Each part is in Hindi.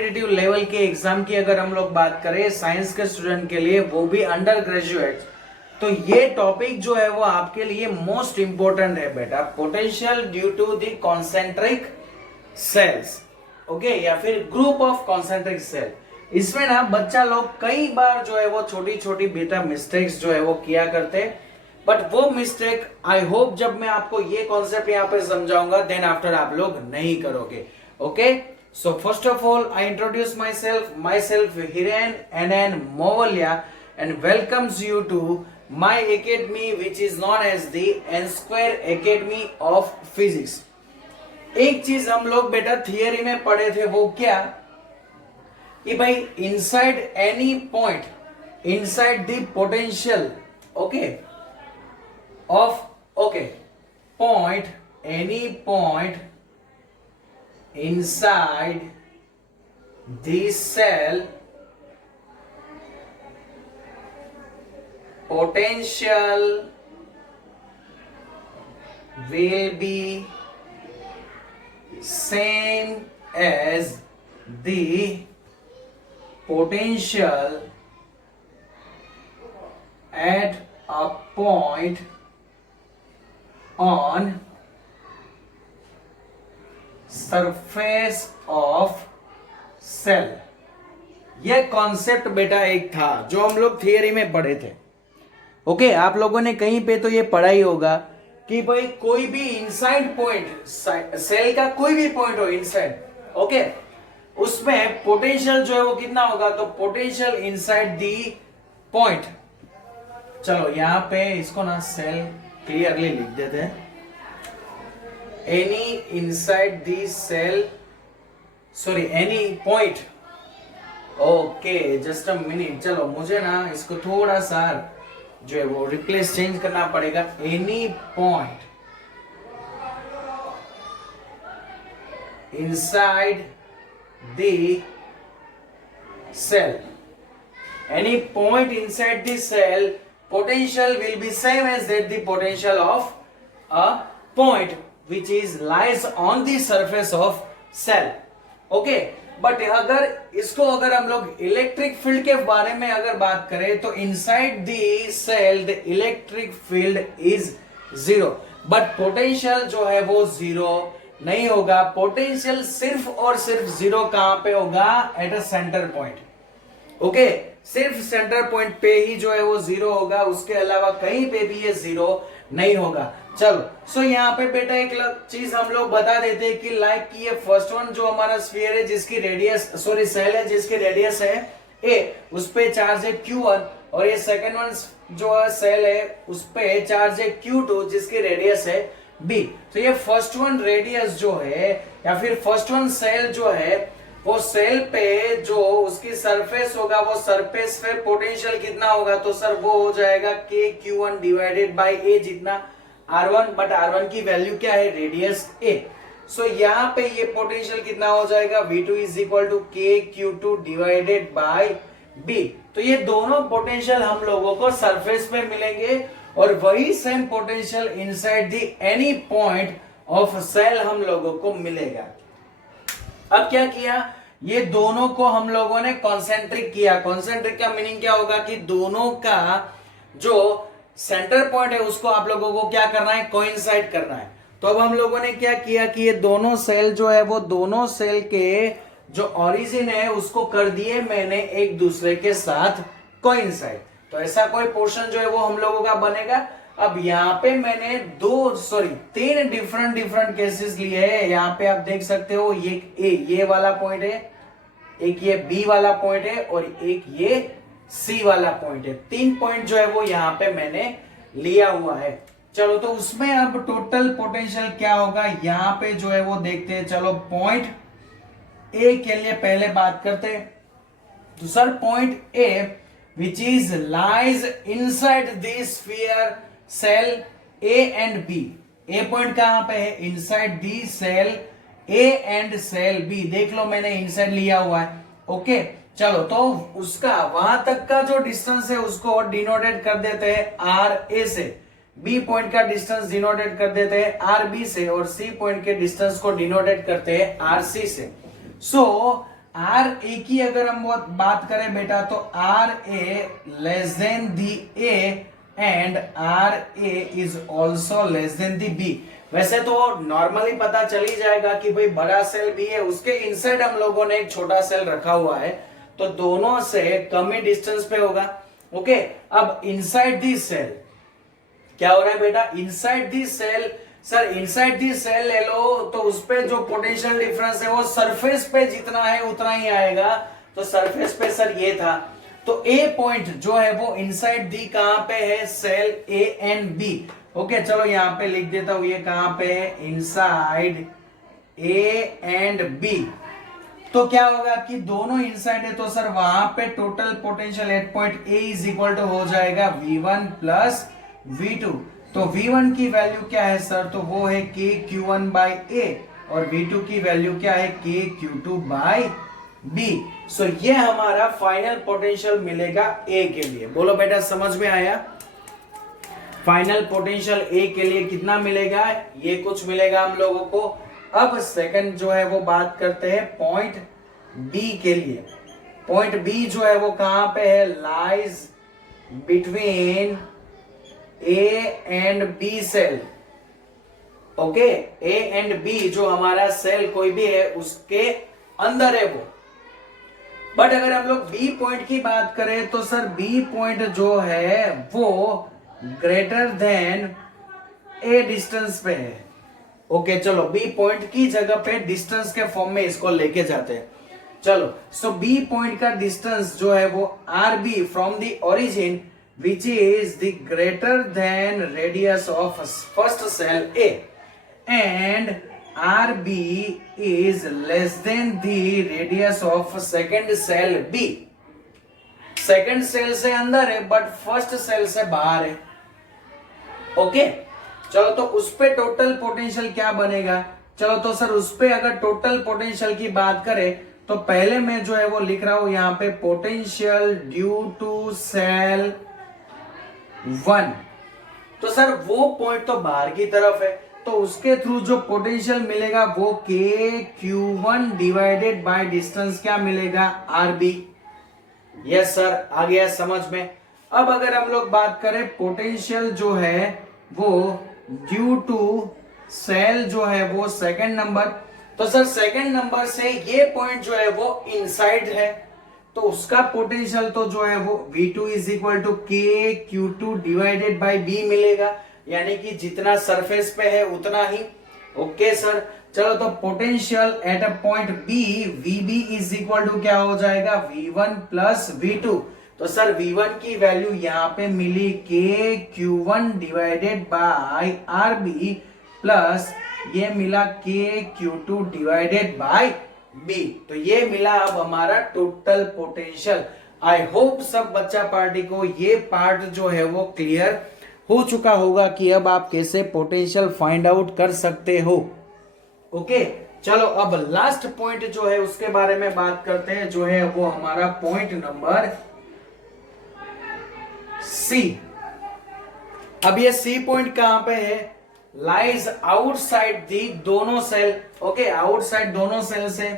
कॉम्पिटिटिव लेवल के एग्जाम की अगर हम लोग बात करें साइंस के स्टूडेंट के लिए, वो भी अंडर ग्रेजुएट, तो ये टॉपिक जो है वो आपके लिए मोस्ट इंपॉर्टेंट है बेटा। Potential due to the concentric shells, okay, या फिर ग्रुप ऑफ कॉन्सेंट्रिक सेल। इसमें ना बच्चा लोग कई बार जो है वो छोटी छोटी बेटा मिस्टेक्स जो है वो किया करते, बट वो मिस्टेक आई होप जब मैं आपको ये कॉन्सेप्ट यहाँ पे समझाऊंगा देन आफ्टर आप लोग नहीं करोगे। Okay, so first of all I introduce my self Hiren NN Movalia and welcomes you to my academy which is known as the N Square Academy of Physics। एक चीज हम लोग बेटा थियरी में पढ़े थे, वो क्या कि भाई inside any point, inside the potential, okay, of, okay, point, any point inside the cell, potential will be same as the potential at a point on surface of shell. यह कॉन्सेप्ट बेटा एक था जो हम लोग थियरी में पढ़े थे। ओके, आप लोगों ने कहीं पे तो ये पढ़ा ही होगा कि भाई कोई भी इनसाइड पॉइंट, सेल का कोई भी पॉइंट हो इनसाइड, ओके, उसमें पोटेंशियल जो है वो कितना होगा, तो पोटेंशियल इनसाइड दी पॉइंट। चलो यहां पे इसको ना सेल क्लियरली लिख देते हैं। any inside the cell, sorry, any point, okay, just a minute, चलो मुझे ना इसको थोड़ा सा जो है वो रिप्लेस चेंज करना पड़ेगा। any point inside the cell, any point inside the cell, potential will be same as that the potential of a point which is lies on the surface of cell, okay। But अगर इसको अगर हम लोग इलेक्ट्रिक फील्ड के बारे में अगर बात करें तो inside the shell the electric field is zero, but potential जो है वो जीरो नहीं होगा। पोटेंशियल सिर्फ और सिर्फ जीरो कहां पे होगा, at a centre point, okay, सिर्फ सेंटर पॉइंट पे ही जो है वो जीरो होगा, उसके अलावा कहीं पे भी ये जीरो नहीं होगा। चलो, सो यहाँ पे बेटा एक चीज हम लोग बता देते हैं कि लाइक कि ये फर्स्ट वन जो हमारा स्फीयर है जिसकी रेडियस, सॉरी सेल है जिसकी रेडियस है a, उस पे चार्ज है Q1, और ये सेकंड वन जो सेल है उस पे चार्ज है Q2 जिसकी रेडियस है b। तो ये फर्स्ट वन रेडियस जो है या फिर फर्स्ट वन सेल जो है वो सेल पे जो उसकी सरफेस होगा वो सरफेस पे पोटेंशियल कितना होगा, तो सर वो हो जाएगा KQ1 डिवाइडेड बाई a, जितना R1, बट R1 की वैल्यू क्या है, रेडियस a। सो यहाँ पे ये पोटेंशियल कितना हो जाएगा, V2 is equal to KQ2 divided by b। तो ये दोनों पोटेंशियल हम लोगों को सरफेस पे मिलेंगे और वही same potential inside the any point of shell हम लोगों को मिलेगा। अब क्या किया, ये दोनों को हम लोगों ने कॉन्सेंट्रिक किया। कॉन्सेंट्रिक का मीनिंग क्या होगा कि दोनों का जो सेंटर पॉइंट है उसको आप लोगों को क्या करना है, कोइंसाइड करना है। तो अब हम लोगों ने क्या किया कि ये दोनों सेल जो है वो दोनों सेल के जो ओरिजिन है उसको कर दिए मैंने एक दूसरे के साथ कोइंसाइड। तो ऐसा कोई पोर्शन जो है वो हम लोगों का बनेगा। अब यहाँ पे मैंने तीन डिफरेंट केसेस लिए हैं। यहाँ पे आप देख सकते हो ये वाला पॉइंट है, एक ये बी वाला पॉइंट है और एक ये सी वाला पॉइंट है। 3 पॉइंट जो है वो यहाँ पे मैंने लिया हुआ है। चलो, तो उसमें अब टोटल पोटेंशियल क्या होगा यहाँ पे जो है वो देखते हैं। चलो, पॉइंट ए के लिए पहले बात करते हैं। तो sir point A which is lies inside the sphere shell A and B. A point कहां पे है, inside the shell A and shell B. देख लो मैंने इनसाइड लिया हुआ है, ओके। चलो, तो उसका वहां तक का जो डिस्टेंस है उसको डिनोटेट कर देते हैं आर ए से, बी पॉइंट का डिस्टेंस डिनोटेट कर देते हैं आर बी से और सी पॉइंट के डिस्टेंस को डिनोटेट करते हैं आर सी से। सो आर ए की अगर हम बात करें बेटा तो R A less than the A and R A is also less than the B. वैसे तो नॉर्मली पता चल ही जाएगा कि भाई बड़ा सेल बी है, उसके इनसाइड हम लोगों ने एक छोटा सेल रखा हुआ है, तो दोनों से कम ही डिस्टेंस पे होगा। ओके, अब इनसाइड दी सेल क्या हो रहा है बेटा, inside the shell, sir inside the shell ले लो तो उस पे जो पोटेंशियल डिफरेंस है वो सरफेस पे जितना है उतना ही आएगा। तो सरफेस पे सर ये था, तो ए पॉइंट जो है वो इनसाइड दी कहां पे है, shell A and B. Okay चलो यहां पे लिख देता हूं, ये कहां पे है, इनसाइड ए एंड बी। तो क्या होगा कि दोनों इनसाइड है, तो सर वहां पे total potential at point A is equal to हो जाएगा V1 प्लस V2। तो V1 की वैल्यू क्या है सर, तो वो है KQ1 बाई ए, और V2 की वैल्यू क्या है, KQ2 बाई बी। सो ये हमारा फाइनल पोटेंशियल मिलेगा ए के लिए। बोलो बेटा समझ में आया, फाइनल पोटेंशियल ए के लिए कितना मिलेगा, ये कुछ मिलेगा हम लोगों को। अब सेकंड जो है वो बात करते हैं पॉइंट बी के लिए। पॉइंट बी जो है वो कहां पे है, lies between A and B shell. Okay, A and B जो हमारा सेल कोई भी है उसके अंदर है वो। बट अगर हम लोग बी पॉइंट की बात करें तो सर बी पॉइंट जो है वो ग्रेटर देन ए डिस्टेंस पे है। ओके चलो बी पॉइंट की जगह पे डिस्टेंस के फॉर्म में इसको लेके जाते हैं। चलो सो बी पॉइंट का डिस्टेंस जो है वो R B from the origin which is the greater than radius of first cell A and RB is less than the radius of second cell B। Second shell से अंदर है बट फर्स्ट सेल से बाहर है। ओके चलो तो उस पे टोटल पोटेंशियल क्या बनेगा, चलो तो सर उस पे अगर टोटल पोटेंशियल की बात करें तो पहले मैं जो है वो लिख रहा हूं यहां पे पोटेंशियल ड्यू टू सेल 1। तो सर वो पॉइंट तो बाहर की तरफ है, तो उसके थ्रू जो पोटेंशियल मिलेगा वो KQ1 डिवाइडेड बाय डिस्टेंस क्या मिलेगा, RB। यस सर आ गया समझ में। अब अगर हम लोग बात करें पोटेंशियल जो है वो ड्यू टू सेल जो है वो सेकंड नंबर, तो सर सेकंड नंबर से ये पॉइंट जो है वो इनसाइड है, तो उसका पोटेंशियल तो जो है वो V2 is equal to KQ2 divided by B मिलेगा, यानी कि जितना सरफेस पे है उतना ही। ओके सर चलो तो potential at a point B VB is equal to क्या हो जाएगा, V1 प्लस V2। तो सर V1 की वैल्यू यहाँ पे मिली KQ1 divided by RB plus ये मिला KQ2 डिवाइडेड बाई B। तो ये मिला अब हमारा टोटल पोटेंशियल। आई होप सब बच्चा पार्टी को ये पार्ट जो है वो क्लियर हो चुका होगा कि अब आप कैसे पोटेंशियल फाइंड आउट कर सकते हो। ओके चलो अब लास्ट पॉइंट जो है उसके बारे में बात करते हैं, जो है वो हमारा पॉइंट नंबर C। अब ये C पॉइंट कहां पे है, लाइज आउटसाइड दी दोनों सेल। ओके आउटसाइड दोनों सेल से,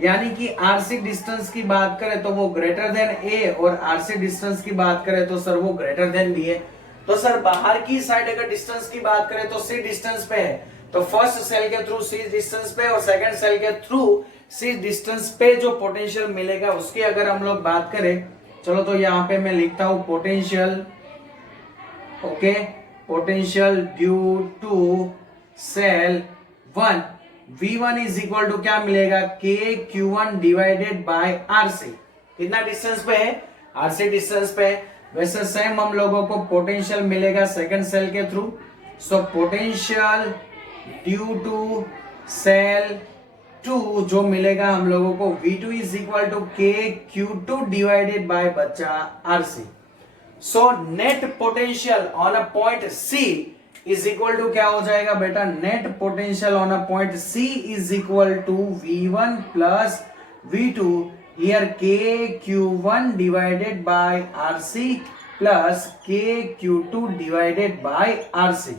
यानी कि आरसी डिस्टेंस की बात करें तो वो ग्रेटर देन ए, और आरसी डिस्टेंस की बात करें तो सर वो ग्रेटर देन बी है। तो सर बाहर की साइड अगर डिस्टेंस की बात करें तो सी डिस्टेंस पे है, तो फर्स्ट सेल के थ्रू सी डिस्टेंस पे और सेकंड सेल के थ्रू सी डिस्टेंस पे जो पोटेंशियल मिलेगा उसकी अगर हम लोग बात करें, चलो तो यहाँ पे मैं लिखता हूं potential. Okay potential due to shell 1 V1 is equal to क्या मिलेगा, KQ1 डिवाइडेड बाय RC। कितना डिस्टेंस पे है, RC डिस्टेंस पे है। वैसे सेम हम लोगों को पोटेंशियल मिलेगा सेकंड सेल के थ्रू। So potential due to shell 2 जो मिलेगा हम लोगों को V2 is equal to KQ2 divided by बच्चा RC। So net potential on a point C is equal to क्या हो जाएगा बेटा, net potential on a point C is equal to V1 plus V2 here KQ1 divided by RC plus KQ2 divided by RC।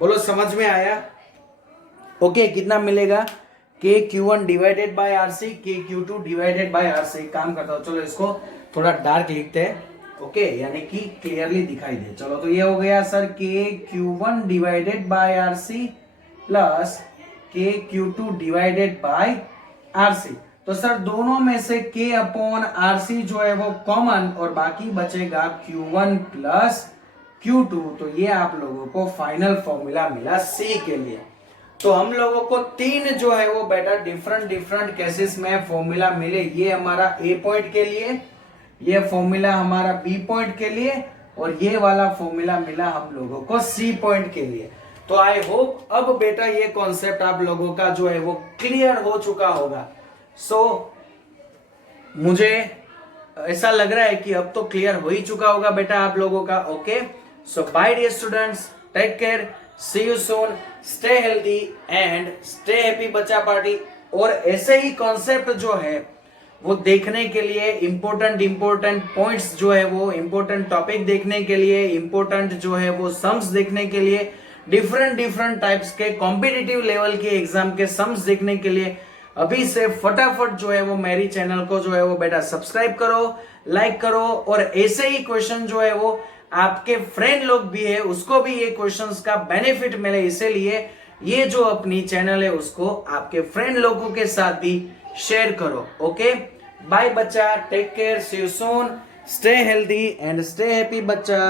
बोलो समझ में आया। ओके कितना मिलेगा, K Q one divided by R C, K Q two divided by R C. काम करता हूँ, चलो इसको थोड़ा डार्क लिखते हैं, ओके, यानी कि क्लियरली दिखाई दे। चलो तो ये हो गया sir K Q one divided by R C plus K Q two divided by R C. तो सर दोनों में से के अपॉन आर सी जो है वो कॉमन, और बाकी बचेगा Q one plus Q two. तो ये आप लोगों को फाइनल फॉर्मूला मिला सी के लिए। तो हम लोगों को तीन जो है वो बेटा डिफरेंट केसेस में फॉर्मूला मिले। ये हमारा ए पॉइंट के लिए, ये फॉर्मूला हमारा बी पॉइंट के लिए, और ये वाला फॉर्मूला मिला हम लोगों को सी पॉइंट के लिए। तो आई होप अब बेटा ये कॉन्सेप्ट आप लोगों का जो है वो क्लियर हो चुका होगा। मुझे ऐसा लग रहा है कि अब तो क्लियर हो ही चुका होगा बेटा आप लोगों का। Okay, so bye dear students, take care, see you soon, stay healthy and stay happy बच्चा पार्टी। और ऐसे ही कॉन्सेप्ट जो है वो देखने के लिए, इंपॉर्टेंट पॉइंट्स जो है वो, इंपॉर्टेंट टॉपिक देखने के लिए, इंपॉर्टेंट जो है वो सम्स देखने के लिए, डिफरेंट टाइप्स के कॉम्पिटिटिव लेवल के एग्जाम के सम्स देखने के लिए अभी से फटाफट जो है वो मेरी चैनल को जो है वो बेटा सब्सक्राइब करो, लाइक करो, और ऐसे ही क्वेश्चन जो है वो आपके फ्रेंड लोग भी है उसको भी ये क्वेश्चंस का बेनिफिट मिले, इसीलिए ये जो अपनी चैनल है उसको आपके फ्रेंड लोगों के साथ भी शेयर करो। ओके, बाय बच्चा, take care, see you soon, stay healthy and stay happy बच्चा।